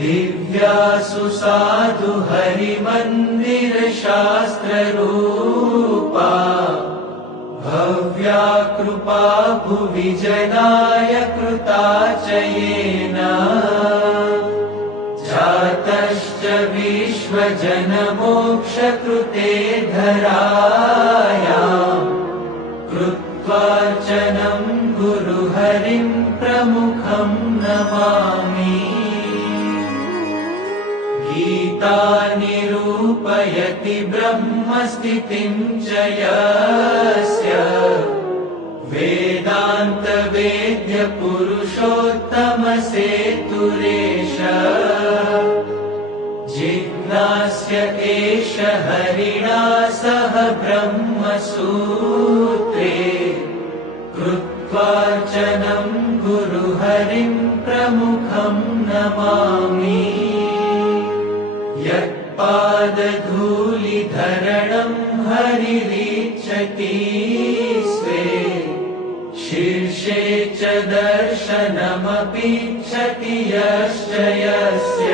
दिव्यासु साधु हरिमन्दिर शास्त्ररूपा भव्या कृपा भुवि जनाय कृता च येन जातश्च विश्वजनमोक्षकृते धरायां कृत्वार्चनं गुरुहरिं प्रमुखं नमामि। गीता निरूपयति ब्रह्मस्थितिं च यस्य वेदान्तवेद्य पुरुषोत्तमसेतुरेष जिज्ञास्य एष हरिणा सह ब्रह्मसूत्रे कृत्वार्चनं गुरुहरिं प्रमुखं नमामि। यत्पादधूलिधरणं हरिरीच्छति स्वे शीर्षे च दर्शनमपीच्छति यश्च यस्य